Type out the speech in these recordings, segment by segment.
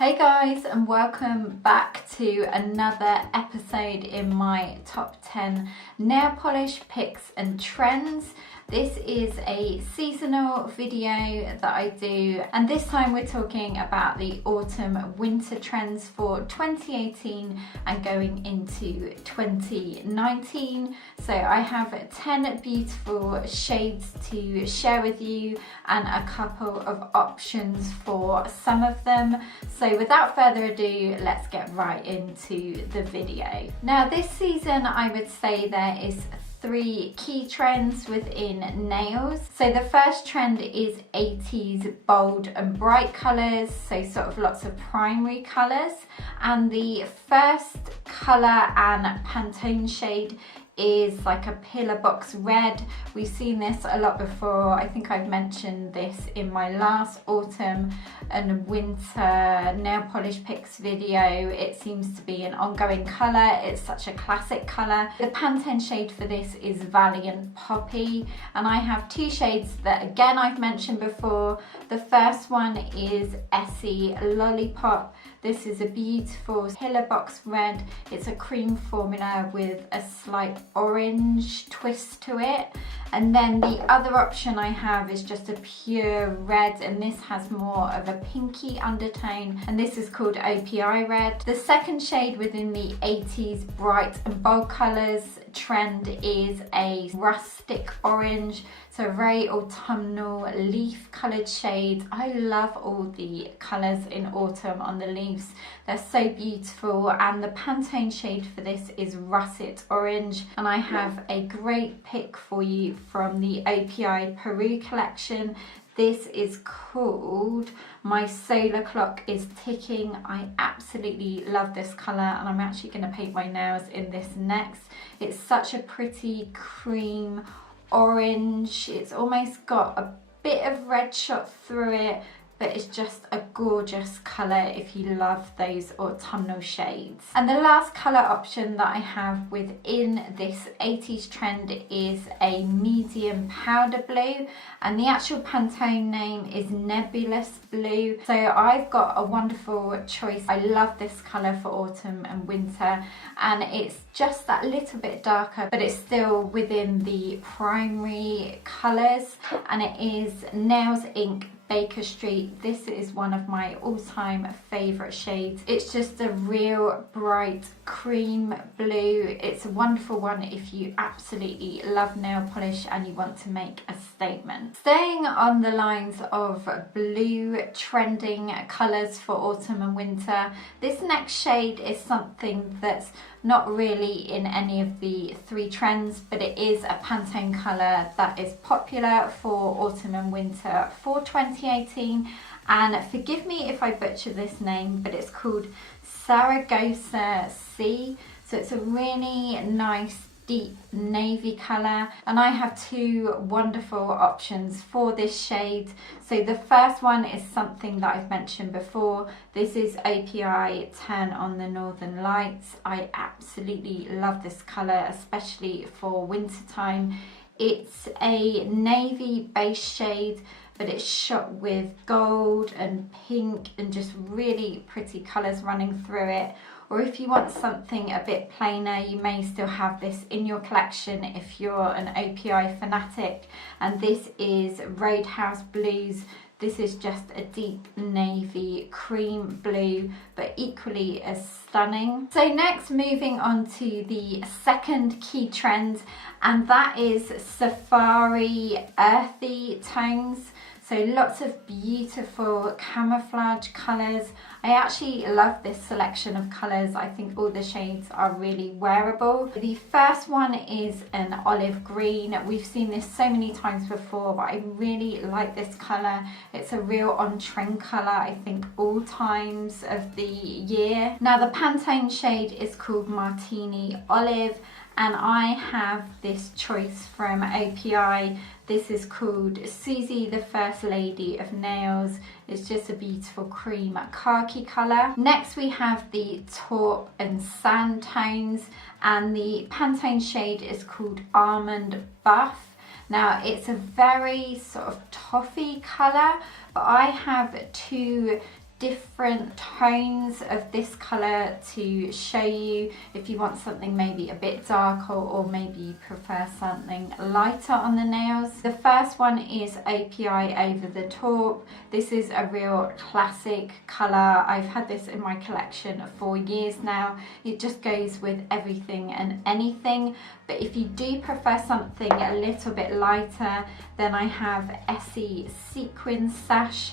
Hey guys, and welcome back to another episode in my top 10 nail polish picks and trends. This is a seasonal video that I do, and this time we're talking about the autumn winter trends for 2018 and going into 2019. So I have 10 beautiful shades to share with you and a couple of options for some of them. So without further ado, let's get right into the video. Now this season I would say there is three key trends within nails. So the first trend is 80s bold and bright colours, so sort of lots of primary colours. And the first colour and Pantone shade is like a pillar box red. We've seen this a lot before. I think I've mentioned this in my last autumn and winter nail polish picks video. It seems to be an ongoing colour. It's such a classic colour. The Pantone shade for this is Valiant Poppy, and I have two shades that again I've mentioned before. The first one is Essie Lollipop. This is a beautiful pillar box red. It's a cream formula with a slight orange twist to it. And then the other option I have is just a pure red, and this has more of a pinky undertone, and this is called OPI red. The second shade within the 80s bright and bold colours trend is a rustic orange, so a very autumnal leaf coloured shade. I love all the colours in autumn on the leaves. They're so beautiful, and the Pantone shade for this is Russet Orange, and I have a great pick for you from the OPI Peru collection. This is called My Solar Clock is Ticking. I absolutely love this colour, and I'm actually going to paint my nails in this next. It's such a pretty cream orange. It's almost got a bit of red shot through it, but it's just a gorgeous colour if you love those autumnal shades. And the last colour option that I have within this 80s trend is a medium powder blue, and the actual Pantone name is Nebulous Blue. So I've got a wonderful choice. I love this colour for autumn and winter, and it's just that little bit darker, but it's still within the primary colours, and it is Nails Inc Baker Street. This is one of my all-time favourite shades. It's just a real bright cream blue. It's a wonderful one if you absolutely love nail polish and you want to make a statement. Staying on the lines of blue trending colours for autumn and winter, this next shade is something that's not really in any of the three trends, but it is a Pantone colour that is popular for autumn and winter for 2018. And forgive me if I butcher this name, but it's called SARGASSO Sea. So it's a really nice deep navy colour, and I have two wonderful options for this shade. So the first one is something that I've mentioned before. This is OPI Turn on the Northern Lights. I absolutely love this colour, especially for winter time. It's a navy base shade, but it's shot with gold and pink and just really pretty colours running through it. Or if you want something a bit plainer, you may still have this in your collection if you're an OPI fanatic. And this is Roadhouse Blues. This is just a deep navy cream blue, but equally as stunning. So next, moving on to the second key trend, and that is safari earthy tones. So lots of beautiful camouflage colours. I actually love this selection of colours. I think all the shades are really wearable. The first one is an olive green. We've seen this so many times before, but I really like this colour. It's a real on-trend colour, I think, all times of the year. Now the Pantone shade is called Martini Olive, and I have this choice from OPI. This is called Susie the First Lady of Nails. It's just a beautiful cream khaki colour. Next we have the taupe and sand tones, and the Pantone shade is called Almond Buff. Now it's a very sort of toffee colour, but I have two different tones of this colour to show you if you want something maybe a bit darker, or maybe you prefer something lighter on the nails. The first one is API Over the Top. This is a real classic colour. I've had this in my collection for years now. It just goes with everything and anything. But if you do prefer something a little bit lighter, then I have Essie Sequin Sash.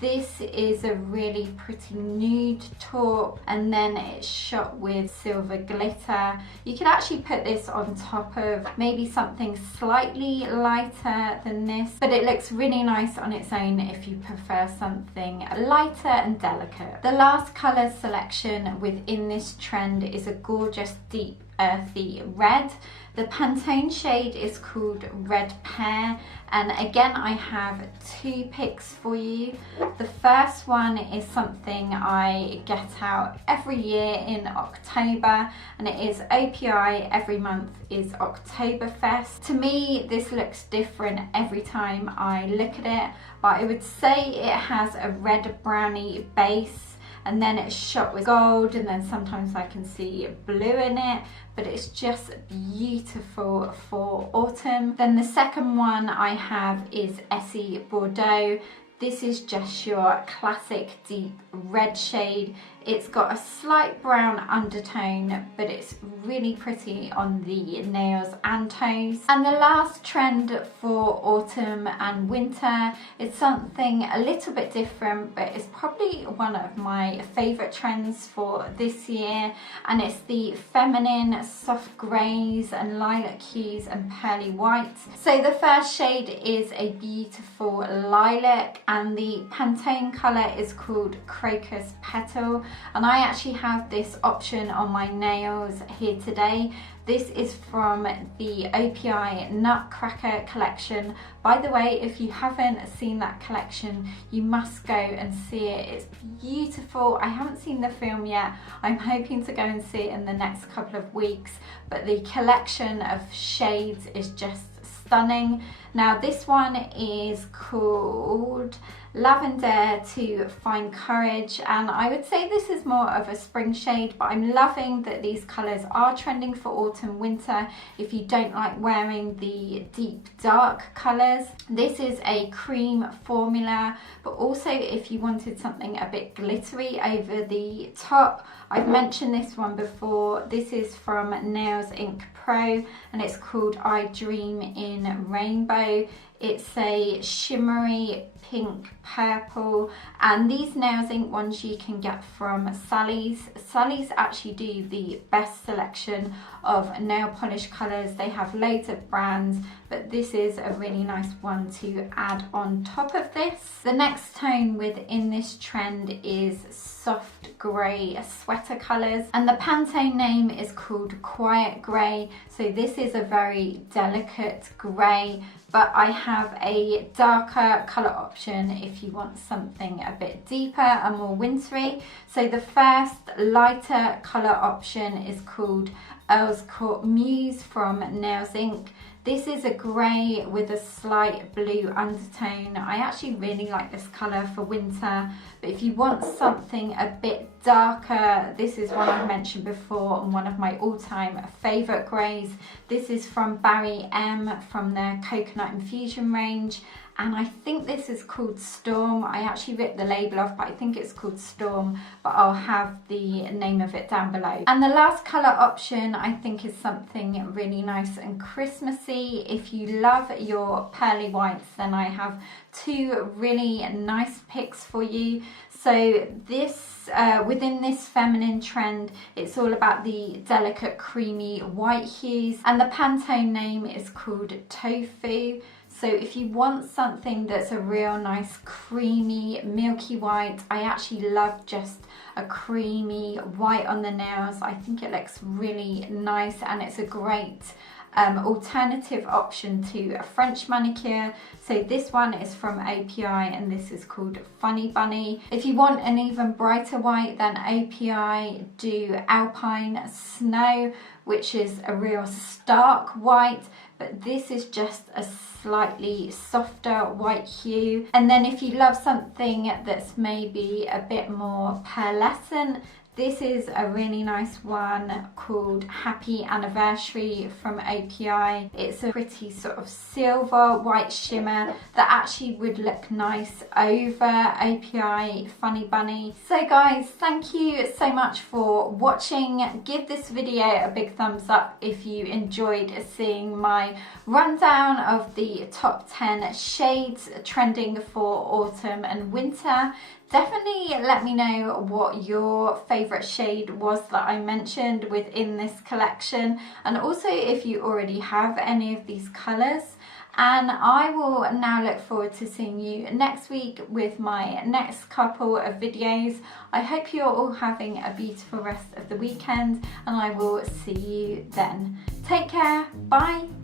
This is a really pretty nude taupe, and then it's shot with silver glitter. You could actually put this on top of maybe something slightly lighter than this, but it looks really nice on its own if you prefer something lighter and delicate. The last colour selection within this trend is a gorgeous deep earthy red. The Pantone shade is called Red Pear, and again I have two picks for you. The first one is something I get out every year in October, and it is API Every Month is Oktoberfest. To me this looks different every time I look at it, but I would say it has a red brownie base, and then it's shot with gold, and then sometimes I can see blue in it, but it's just beautiful for autumn. Then the second one I have is Essie Bordeaux. This is just your classic deep red shade. It's got a slight brown undertone, but it's really pretty on the nails and toes. And the last trend for autumn and winter is something a little bit different, but it's probably one of my favourite trends for this year, and it's the feminine soft greys and lilac hues and pearly white. So the first shade is a beautiful lilac, and the Pantone colour is called Crocus Petal, and I actually have this option on my nails here today. This is from the OPI Nutcracker collection. By the way, if you haven't seen that collection, you must go and see it. It's beautiful. I haven't seen the film yet. I'm hoping to go and see it in the next couple of weeks, but the collection of shades is just stunning. Now this one is called Lavender to Find Courage, and I would say this is more of a spring shade, but I'm loving that these colours are trending for autumn winter if you don't like wearing the deep dark colours. This is a cream formula, but also if you wanted something a bit glittery over the top. I've mentioned this one before. This is from Nails Inc Pro, and it's called I Dream in Rainbow. It's a shimmery pink purple, and these Nails Inc ones you can get from Sally's. Sally's actually do the best selection of nail polish colours. They have loads of brands, but this is a really nice one to add on top of this. The next tone within this trend is soft grey sweater colours, and the Pantone name is called Quiet Grey. So this is a very delicate grey, but I have a darker colour option if you want something a bit deeper and more wintry. So the first lighter colour option is called Earls Mews from Nails Inc. This is a grey with a slight blue undertone. I actually really like this colour for winter, but if you want something a bit darker, this is one I've mentioned before and one of my all-time favourite greys. This is from Barry M from their Coconut Infusion range, and I think this is called Storm. I actually ripped the label off, but I think it's called Storm, but I'll have the name of it down below. And the last colour option I think is something really nice and Christmassy. If you love your pearly whites, then I have two really nice picks for you. So this, within this feminine trend, it's all about the delicate creamy white hues, and the Pantone name is called TOFU. So if you want something that's a real nice creamy milky white, I actually love just a creamy white on the nails. I think it looks really nice, and it's a great alternative option to a French manicure. So this one is from API and this is called Funny Bunny. If you want an even brighter white, then API do Alpine Snow, which is a real stark white, but this is just a slightly softer white hue. And then if you love something that's maybe a bit more pearlescent, this is a really nice one called Happy Anniversary from API. It's a pretty sort of silver white shimmer that actually would look nice over API Funny Bunny. So guys, thank you so much for watching. Give this video a big thumbs up if you enjoyed seeing my rundown of the top 10 shades trending for autumn and winter. Definitely let me know what your favourite shade was that I mentioned within this collection, and also if you already have any of these colours. And I will now look forward to seeing you next week with my next couple of videos. I hope you're all having a beautiful rest of the weekend, and I will see you then. Take care, bye!